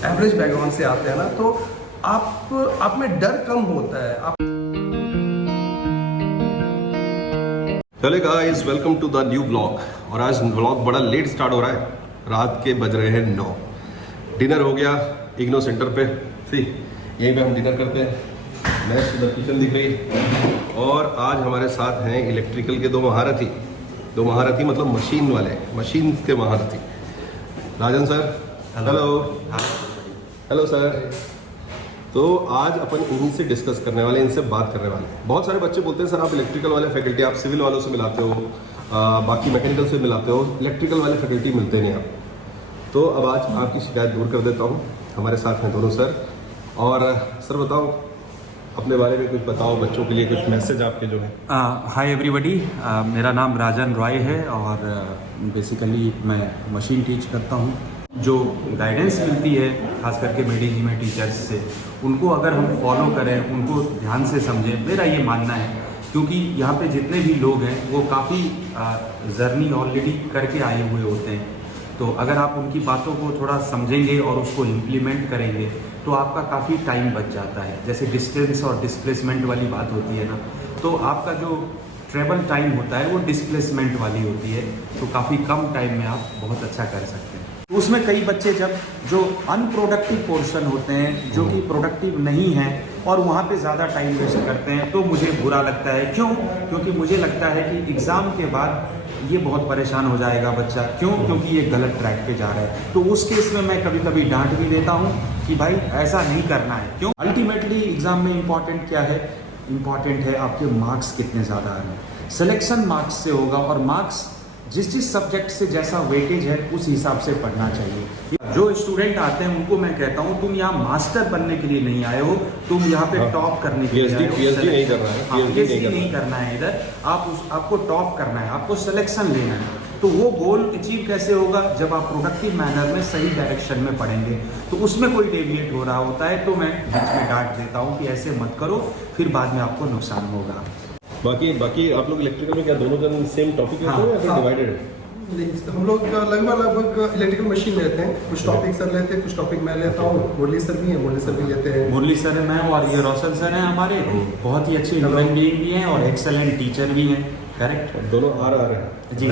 Average background से आते हैं ना, तो आप में डर कम होता है। आप hello guys, welcome to the new blog. और आज ब्लॉग बड़ा लेट स्टार्ट हो रहा है, रात के बज रहे हैं 9। डिनर हो गया इग्नो सेंटर पे, यहीं पे हम डिनर करते हैं। नेक्स्ट उधर किचन दिख रही। और आज हमारे साथ हैं इलेक्ट्रिकल के दो महारथी मतलब मशीन वाले, मशीन के महारथी। राजन सर, हेलो सर। तो आज अपन इन्हीं से डिस्कस करने वाले, इनसे बात करने वाले। बहुत सारे बच्चे बोलते हैं सर आप इलेक्ट्रिकल वाले फैकल्टी, आप सिविल वालों से मिलाते हो, बाकी मैकेनिकल से मिलाते हो, इलेक्ट्रिकल वाले फैकल्टी मिलते नहीं आप। तो अब आज आपकी शिकायत दूर कर देता हूँ। हमारे साथ हैं दोनों सर। और सर बताओ अपने बारे में कुछ बताओ, बच्चों के लिए कुछ मैसेज आपके जो है। हाय एवरीबॉडी, मेरा नाम राजन रॉय है और बेसिकली मैं मशीन टीच करता हूँ। जो गाइडेंस मिलती है खास करके मेडिजी में टीचर्स से, उनको अगर हम फॉलो करें, उनको ध्यान से समझें, मेरा ये मानना है। क्योंकि यहाँ पे जितने भी लोग हैं वो काफ़ी जर्नी ऑलरेडी करके आए हुए होते हैं। तो अगर आप उनकी बातों को थोड़ा समझेंगे और उसको इम्प्लीमेंट करेंगे तो आपका काफ़ी टाइम बच जाता है। जैसे डिस्टेंस और डिस्प्लेसमेंट वाली बात होती है ना, तो आपका जो ट्रेवल टाइम होता है वो डिस्प्लेसमेंट वाली होती है। तो काफ़ी कम टाइम में आप बहुत अच्छा कर सकते हैं। उसमें कई बच्चे जब जो अनप्रोडक्टिव पोर्शन होते हैं, जो कि प्रोडक्टिव नहीं है, और वहाँ पे ज़्यादा टाइम वेस्ट करते हैं, तो मुझे बुरा लगता है। क्यों? क्योंकि मुझे लगता है कि एग्ज़ाम के बाद ये बहुत परेशान हो जाएगा बच्चा। क्यों? क्योंकि ये गलत ट्रैक पे जा रहा है। तो उस केस में मैं कभी कभी डांट भी देता हूँ कि भाई ऐसा नहीं करना है। क्यों? अल्टीमेटली एग्ज़ाम में इम्पॉर्टेंट क्या है? इम्पॉर्टेंट है आपके मार्क्स कितने ज़्यादा आ रहे हैं। सिलेक्शन मार्क्स से होगा, और मार्क्स जिस सब्जेक्ट से जैसा वेटेज है उस हिसाब से पढ़ना चाहिए। जो स्टूडेंट आते हैं उनको मैं कहता हूँ तुम यहाँ मास्टर बनने के लिए नहीं आए हो, तुम यहाँ पे टॉप करने के लिए आए हो। पीएचडी नहीं करना है, पीएचडी नहीं करना है इधर। आपको टॉप करना है, आपको सिलेक्शन लेना है। तो वो गोल अचीव कैसे होगा? जब आप प्रोडक्टिव मैनर में सही डायरेक्शन में पढ़ेंगे। तो उसमें कोई डेविएट हो रहा होता है तो मैं बीच में डांट देता हूँ कि ऐसे मत करो, फिर बाद में आपको नुकसान होगा। बाकी आप लोग इलेक्ट्रिकल में क्या दोनों जन सेम टॉपिक लेते हो या फिर डिवाइडेड है? हम लोग लगभग इलेक्ट्रिकल मशीन लेते हैं। कुछ टॉपिक सर लेते हैं, कुछ टॉपिक मैं लेता हूँ। मुरली सर भी हैं, मुरली सर भी लेते हैं। मुरली सर है, मैं, और ये रोशन सर हैं हमारे, बहुत ही अच्छे ह्यूमन बीइंग भी हैं और एक्सेलेंट टीचर भी हैं। करेक्ट, दोनों आ रहे हैं जी।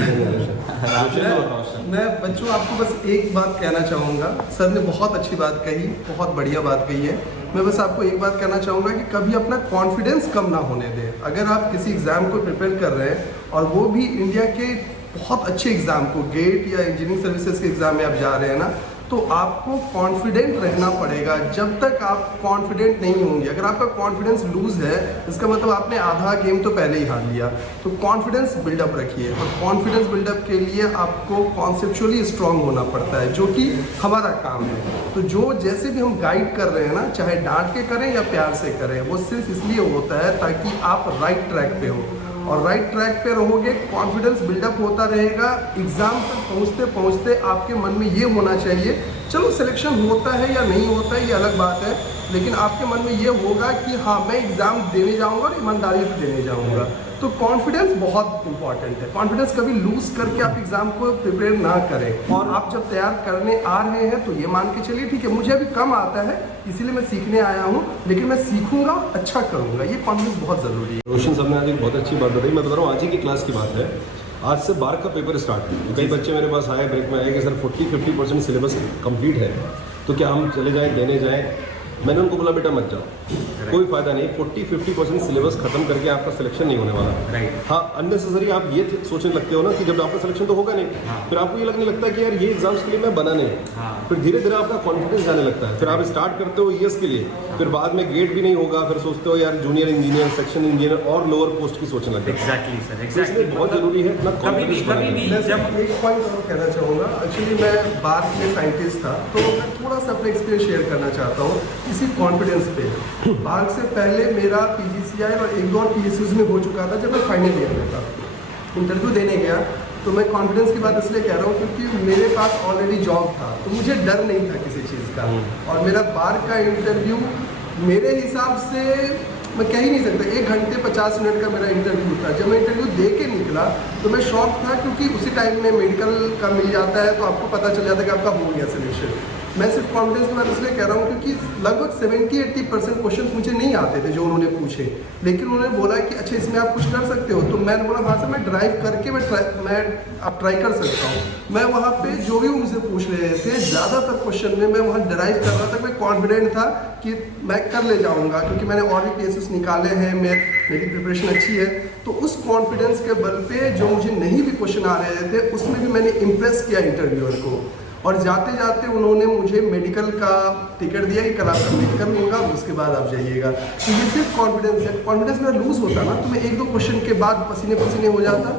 मैं बच्चों आपको बस एक बात कहना चाहूँगा। सर ने बहुत अच्छी बात कही, बहुत बढ़िया बात कही है। मैं बस आपको एक बात कहना चाहूँगा कि कभी अपना कॉन्फिडेंस कम ना होने दें। अगर आप किसी एग्ज़ाम को प्रिपेयर कर रहे हैं, और वो भी इंडिया के बहुत अच्छे एग्ज़ाम को, गेट या इंजीनियरिंग सर्विसेज के एग्ज़ाम में आप जा रहे हैं ना, तो आपको कॉन्फिडेंट रहना पड़ेगा। जब तक आप कॉन्फिडेंट नहीं होंगे, अगर आपका कॉन्फिडेंस लूज है, इसका मतलब आपने आधा गेम तो पहले ही हार लिया। तो कॉन्फिडेंस बिल्डअप रखिए, और कॉन्फिडेंस बिल्डअप के लिए आपको कॉन्सेप्चुअली स्ट्रांग होना पड़ता है, जो कि हमारा काम है। तो जो जैसे भी हम गाइड कर रहे हैं ना, चाहे डांट के करें या प्यार से करें, वो सिर्फ इसलिए होता है ताकि आप राइट ट्रैक पे हो। और राइट ट्रैक पे रहोगे, कॉन्फिडेंस बिल्डअप होता रहेगा। एग्ज़ाम तक पहुँचते पहुँचते आपके मन में ये होना चाहिए, चलो सिलेक्शन होता है या नहीं होता है ये अलग बात है, लेकिन आपके मन में ये होगा कि हाँ मैं एग्ज़ाम देने जाऊँगा और ईमानदारी से देने जाऊँगा। तो कॉन्फिडेंस बहुत इंपॉर्टेंट है। कॉन्फिडेंस कभी लूज करके आप एग्ज़ाम को प्रिपेयर ना करें। और आप जब तैयार करने आ रहे हैं तो ये मान के चलिए ठीक है, मुझे अभी कम आता है इसीलिए मैं सीखने आया हूँ, लेकिन मैं सीखूंगा, अच्छा करूँगा। ये कॉन्फिडेंस बहुत ज़रूरी है। रोशन साहब ने आज एक बहुत अच्छी बात बताई। मैं बता रहा हूँ, आज ही की क्लास की बात है। आज से बार का पेपर स्टार्ट है। कई बच्चे मेरे पास आए, ब्रेक में आए कि सर 40-50% सिलेबस कंप्लीट है, तो क्या हम चले जाएं, देने जाएं? मैंने उनको बोला बेटा मत जाओ, कोई फायदा नहीं। 40-50% सिलेबस खत्म करके आपका सिलेक्शन नहीं होने वाला। राइट। हाँ, अननेसेसरी आप ये सोचने लगते हो ना कि जब आपका सिलेक्शन तो होगा नहीं, फिर आपको ये लगने लगता है कि यार ये एग्जाम्स के लिए मैं बना नहीं। फिर धीरे धीरे आपका कॉन्फिडेंस जाने लगता है। फिर आप स्टार्ट करते हो ईएस के लिए, फिर बाद में गेट भी नहीं होगा, फिर सोचते हो यार जूनियर इंजीनियर, सेक्शन इंजीनियर और लोअर पोस्ट की सोचने लगते हैं। Exactly sir, exactly. बहुत जरूरी है अपना कॉन्फिडेंस कभी भी जब एक पॉइंट और कहना चाहूँगा। एक्चुअली मैं बार के साइंटिस्ट था, तो मैं थोड़ा सा अपना एक्सपीरियंस शेयर करना चाहता हूँ इसी कॉन्फिडेंस पे। बार से पहले मेरा पीजीसीआई और एक दो और पीएसयूज में हो चुका था। जब मैं फाइनल ईयर में था, इंटरव्यू देने गया, तो मैं कॉन्फिडेंस की बात इसलिए कह रहा हूँ क्योंकि मेरे पास ऑलरेडी जॉब था, तो मुझे डर नहीं था किसी चीज़ का। और मेरा बार का इंटरव्यू मेरे हिसाब से मैं कह ही नहीं सकता, 1 घंटे 50 मिनट का मेरा इंटरव्यू था। जब मैं इंटरव्यू दे के निकला तो मैं शॉक था, क्योंकि उसी टाइम में मेडिकल का मिल जाता है तो आपको पता चल जाता है कि आपका हो गया सिलेक्शन। मैं सिर्फ कॉन्फिडेंस के बारे में इसलिए कह रहा हूँ क्योंकि लगभग 70-80% क्वेश्चन मुझे नहीं आते थे जो उन्होंने पूछे, लेकिन उन्होंने बोला कि अच्छा इसमें आप कुछ कर सकते हो, तो मैंने बोला हाँ सर मैं ड्राइव करके मैं आप ट्राई कर सकता हूँ। मैं वहाँ पे जो भी मुझसे पूछ रहे थे ज़्यादातर क्वेश्चन में मैं वहाँ ड्राइव कर रहा था, मैं कॉन्फिडेंट था कि मैं कर ले जाऊँगा क्योंकि मैंने और भी केसेस निकाले हैं, मेरी प्रिपरेशन अच्छी है। तो उस कॉन्फिडेंस के बल पे जो मुझे नहीं भी क्वेश्चन आ रहे थे उसमें भी मैंने इम्प्रेस किया इंटरव्यूअर को, और जाते जाते उन्होंने मुझे मेडिकल का टिकट दिया कि कल आपका मेडिकल होगा, उसके बाद आप जाइएगा। तो ये सिर्फ कॉन्फिडेंस है। कॉन्फिडेंस मेरा लूज होता ना तो मैं 1-2 क्वेश्चन के बाद पसीने हो जाता,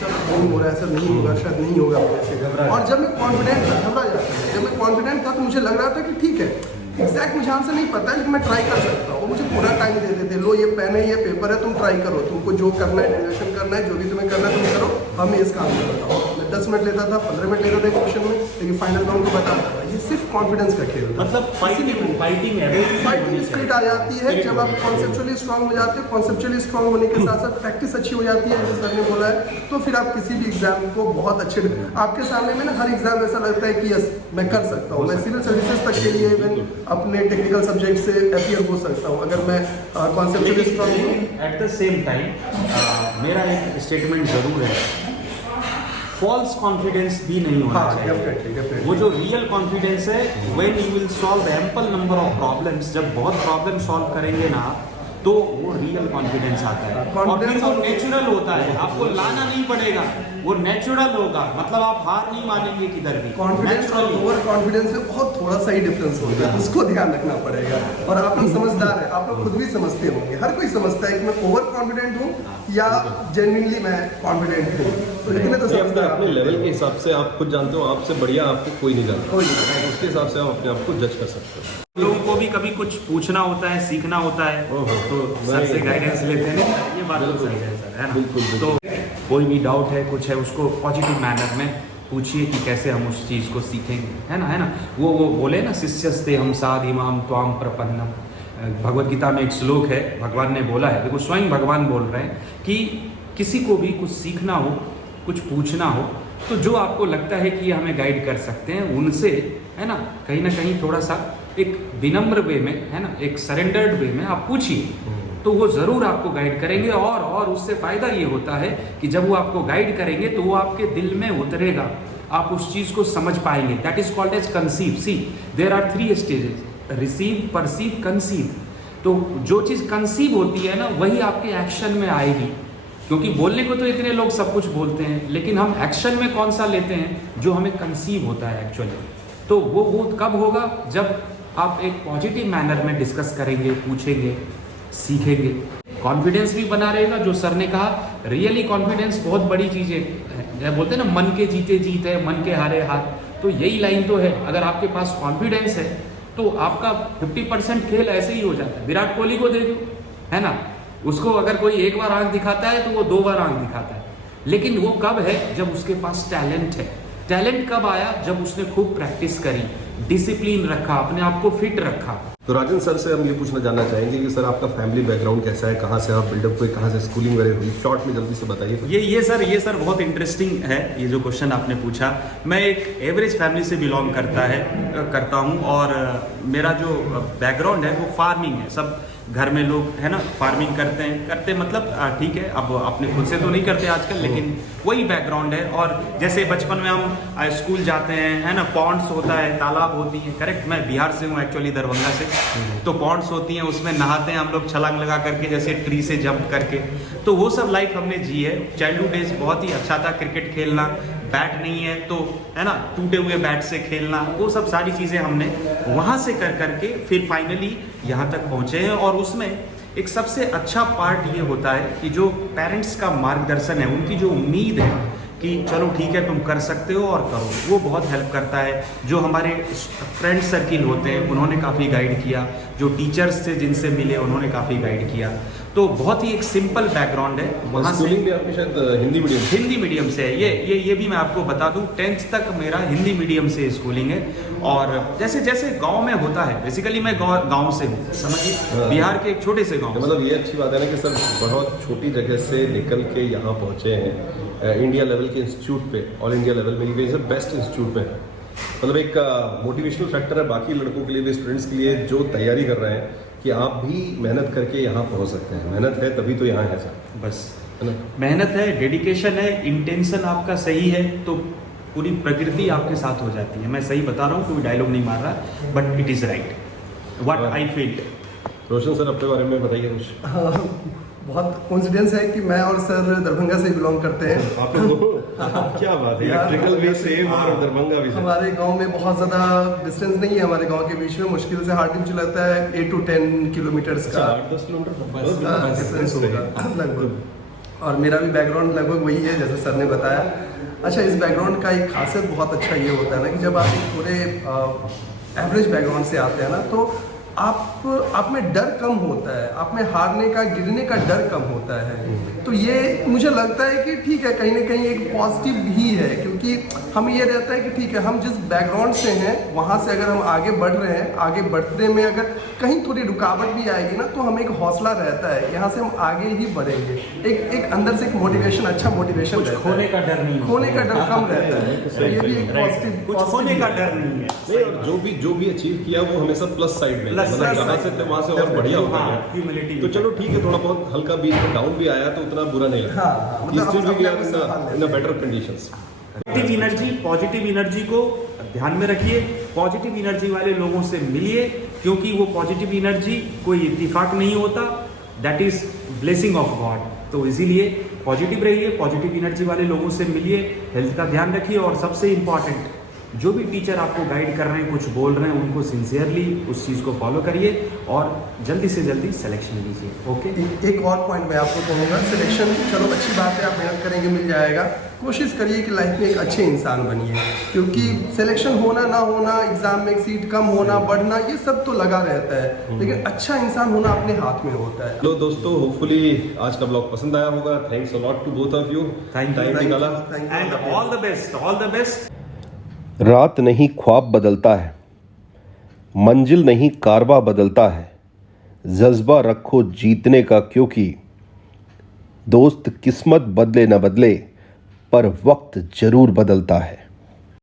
सर नहीं हो रहा है, सर नहीं होगा, शायद नहीं होगा ऐसे। और जब मैं कॉन्फिडेंट था, घबरा जाता था। जब मैं कॉन्फिडेंट था तो मुझे लग रहा था कि ठीक है, एग्जैक्ट मुझे आंसर नहीं पता है लेकिन मैं ट्राई कर सकता हूँ। वो मुझे पूरा टाइम दे देते, लो ये पेन है, ये पेपर है, तुम ट्राई करो, तुमको जो करना है, डेरिवेशन करना है, जो भी तुम्हें करना है तुम करो, हमें इसका आंसर बताओ। मैं 10 मिनट लेता था, 15 मिनट लेता था एक क्वेश्चन में, लेकिन फाइनल राउंड को बताता था। ये सिर्फ कॉन्फिडेंस का खेल था। मतलब फाइटिंग स्पिरिट आ जाती है जब आप कॉन्सेप्चुअली स्ट्रांग हो जाते हो। कॉन्सेप्चुअली स्ट्रांग होने के साथ साथ प्रैक्टिस अच्छी हो जाती है, जैसे सर ने बोला है, तो फिर आप किसी भी एग्जाम को बहुत अच्छे, आपके सामने में ना हर एग्जाम ऐसा लगता है कि यस मैं कर सकता हूँ। मैं सिविल सर्विसेज तक के लिए इवन अपने टेक्निकल सब्जेक्ट से अपीयर हो सकता हूँ अगर मैं कॉन्सेप्चुअली स्ट्रांग हूँ। एट द सेम टाइम मेरा एक स्टेटमेंट जरूर है, फॉल्स कॉन्फिडेंस भी नहीं होना चाहिए। डेफिनेटली। वो जो रियल कॉन्फिडेंस है, when you will solve ample number of problems, जब बहुत प्रॉब्लम सॉल्व करेंगे ना तो वो रियल कॉन्फिडेंस आता है, और फिर वो नेचुरल होता है, आपको लाना नहीं पड़ेगा, वो नेचुरल होगा। मतलब आप हार नहीं मानेंगे किधर भी। कॉन्फिडेंस और ओवर कॉन्फिडेंस में बहुत थोड़ा सा ही डिफरेंस होता है, उसको ध्यान रखना पड़ेगा। और आप लोग समझदार है, आप लोग खुद भी समझते होंगे, हर कोई समझता है कि मैं ओवर कॉन्फिडेंट हूँ या जेन्युइनली मैं कॉन्फिडेंट हूँ। तो इतने तो समझदार अपने लेवल के हिसाब से आप खुद जानते हो, आपसे बढ़िया आपको कोई नहीं जानता, उसके हिसाब से आप अपने आप को जज कर सकते हो। लोगों को भी कभी कुछ पूछना होता है, सीखना होता है, तो सर से गाइडेंस लेते हैं। ये बात तो सही है सर, है ना? बिल्कुल। तो कोई भी डाउट है, कुछ है, उसको पॉजिटिव मैनर में पूछिए कि कैसे हम उस चीज़ को सीखेंगे, है ना? वो बोले ना, शिष्यस्ते हम साधिमाम त्वाम प्रपन्नम। भगवत गीता में एक श्लोक है, भगवान ने बोला है, देखो स्वयं भगवान बोल रहे हैं कि किसी को भी कुछ सीखना हो, कुछ पूछना हो, तो जो आपको लगता है कि ये हमें गाइड कर सकते हैं उनसे, है ना कहीं थोड़ा सा एक विनम्र वे में, है ना, एक सरेंडर्ड वे में आप पूछिए, तो वो ज़रूर आपको गाइड करेंगे। और उससे फ़ायदा ये होता है कि जब वो आपको गाइड करेंगे तो वो आपके दिल में उतरेगा, आप उस चीज़ को समझ पाएंगे। That is called as conceive. See there are 3 stages, receive, perceive, conceive. तो जो चीज़ कंसीव होती है ना, वही आपके एक्शन में आएगी, क्योंकि बोलने को तो इतने लोग सब कुछ बोलते हैं, लेकिन हम एक्शन में कौन सा लेते हैं जो हमें कंसीव होता है एक्चुअली। तो वो कब होगा, जब आप एक पॉजिटिव मैनर में डिस्कस करेंगे, पूछेंगे, सीखेंगे। कॉन्फिडेंस भी बना रहेगा, जो सर ने कहा, रियली कॉन्फिडेंस बहुत बड़ी चीज़ है। बोलते हैं ना, मन के जीते जीत है, मन के हारे हार, तो यही लाइन तो है। अगर आपके पास कॉन्फिडेंस है तो आपका 50% खेल ऐसे ही हो जाता है। विराट कोहली को देखो, है ना, उसको अगर कोई एक बार आंख दिखाता है तो वो 2 बार आंख दिखाता है, लेकिन वो कब है, जब उसके पास टैलेंट है। टैलेंट कब आया, जब उसने खूब प्रैक्टिस करी, डिसिप्लिन रखा, अपने आप को फिट रखा। तो राजन सर से हम ये पूछना जानना चाहेंगे कि सर आपका फैमिली बैकग्राउंड कैसा है, कहाँ से आप बिल्डअप हुए, कहाँ से स्कूलिंग वगैरह हुई, शॉर्ट में जल्दी से बताइए। ये सर बहुत इंटरेस्टिंग है ये जो क्वेश्चन आपने पूछा। मैं एक एवरेज फैमिली से बिलोंग करता हूँ, और मेरा जो बैकग्राउंड है वो फार्मिंग है। सब घर में लोग, है ना, फार्मिंग करते मतलब ठीक है, अब अपने खुद से तो नहीं करते आजकल, लेकिन वही बैकग्राउंड है। और जैसे बचपन में हम स्कूल जाते हैं, है ना, पॉन्ड्स होता है, तालाब होती है, करेक्ट। मैं बिहार से हूँ एक्चुअली, दरभंगा से। तो पॉन्ड्स होती हैं, उसमें नहाते हैं हम लोग छलांग लगा करके, जैसे ट्री से जंप करके। तो वो सब लाइफ हमने जी है। चाइल्डहुड डेज बहुत ही अच्छा था, क्रिकेट खेलना, बैट नहीं है तो, है ना, टूटे हुए बैट से खेलना, वो सब सारी चीज़ें हमने वहाँ से करके फिर फाइनली यहाँ तक पहुँचे हैं। और उसमें एक सबसे अच्छा पार्ट ये होता है कि जो पेरेंट्स का मार्गदर्शन है, उनकी जो उम्मीद है कि चलो ठीक है तुम कर सकते हो और करो, वो बहुत हेल्प करता है। जो हमारे फ्रेंड सर्किल होते हैं उन्होंने काफ़ी गाइड किया, जो टीचर्स थे जिनसे मिले उन्होंने काफ़ी गाइड किया। तो बहुत ही एक सिंपल बैकग्राउंड है। वहाँ से भी आपकी शायद हिंदी मीडियम से है। ये भी मैं आपको बता दूं, 10th तक मेरा हिंदी मीडियम से स्कूलिंग है। और जैसे जैसे गांव में होता है, बेसिकली मैं गांव से हूँ, समझिए, बिहार के एक छोटे से गांव। मतलब ये अच्छी बात है ना कि सर बहुत छोटी जगह से निकल के यहाँ पहुँचे हैं, इंडिया लेवल के इंस्टीट्यूट पे, ऑल इंडिया लेवल में बेस्ट इंस्टीट्यूट पे। मतलब एक मोटिवेशनल फैक्टर है बाकी लड़कों के लिए भी, स्टूडेंट्स के लिए जो तैयारी कर रहे हैं कि आप भी मेहनत करके यहाँ पहुँच सकते हैं। मेहनत है तभी तो यहाँ है सर, बस है ना। मेहनत है, डेडिकेशन है, इंटेंशन आपका सही है तो पूरी प्रकृति आपके साथ हो जाती है। मैं सही बता रहा हूँ, कोई डायलॉग नहीं मार रहा, but it is right what I feel. Roshan sir अपने बारे में बताइए कुछ। बहुत कोइंसिडेंस है कि मैं और सर दरभंगा से बिलोंग करते हैं। आप लोग क्या बात है, इलेक्ट्रिकल भी सेम और दरभंगा भी सेम। हमारे गांव में बहुत ज़्यादा डिस्टेंस नहीं है, हमारे गांव के बीच में मुश्किल से हार्डिंग चलाता है 8 to 10 किलोमीटर्स का 8-10 किलोमीटर डिफरेंस होगा लगभग। और मेरा भी बैकग्राउंड लगभग वही है जैसे सर ने बताया। अच्छा, इस बैकग्राउंड का एक खासियत बहुत अच्छा ये होता है ना कि जब आप एक पूरे एवरेज बैकग्राउंड से आते हैं ना तो आप में डर कम होता है, आप में हारने का, गिरने का डर कम होता है। तो ये मुझे लगता है कि ठीक है, कहीं ना कहीं एक पॉजिटिव भी है, क्योंकि हमें ये रहता है कि ठीक है, हम जिस बैकग्राउंड से हैं वहाँ से अगर हम आगे बढ़ रहे हैं, आगे बढ़ने में अगर कहीं थोड़ी रुकावट भी आएगी ना तो हमें एक हौसला रहता है, यहाँ से हम आगे ही बढ़ेंगे। एक अंदर से एक मोटिवेशन, अच्छा मोटिवेशन रहता है, खोने का डर नहीं, खोने का डर कम रहता है। तो ये भी एक पॉजिटिव, कुछ खोने का डर नहीं है। और जो भी अचीव किया वो हमेशा प्लस साइड में, मतलब जहाँ से थे वहाँ से और बढ़िया होता है। तो चलो ठीक है, थोड़ा बहुत हल्का बीच में डाउन भी आया तो उतना बुरा नहीं लगा। In better conditions. Positive energy को ध्यान में रखिए, पॉजिटिव एनर्जी वाले लोगों से मिलिए, क्योंकि वो पॉजिटिव एनर्जी कोई इत्तेफाक नहीं होता, that is blessing of God. तो इसीलिए पॉजिटिव रहिए, पॉजिटिव एनर्जी वाले लोगों से मिलिए, हेल्थ का ध्यान रखिए, और सबसे इंपॉर्टेंट जो भी टीचर आपको गाइड कर रहे हैं, कुछ बोल रहे हैं, उनको सिंसियरली उस चीज़ को फॉलो करिए और जल्दी से जल्दी सिलेक्शन लीजिए। ओके, एक और पॉइंट मैं आपको कहूँगा, सिलेक्शन चलो अच्छी बात है, आप मेहनत करेंगे मिल जाएगा। कोशिश करिए कि लाइफ में एक अच्छे इंसान बनिए, क्योंकि सिलेक्शन होना ना होना, एग्जाम में एक सीट कम होना बढ़ना, ये सब तो लगा रहता है, लेकिन अच्छा इंसान होना अपने हाथ में होता है। तो दोस्तों, होपफुली आज का ब्लॉग पसंद आया होगा। Thanks a lot to both of you, Thank you. Time निकाला। And all the best, all the best. रात नहीं ख्वाब बदलता है, मंजिल नहीं कारवा बदलता है, जज्बा रखो जीतने का, क्योंकि दोस्त किस्मत बदले न बदले पर वक्त जरूर बदलता है।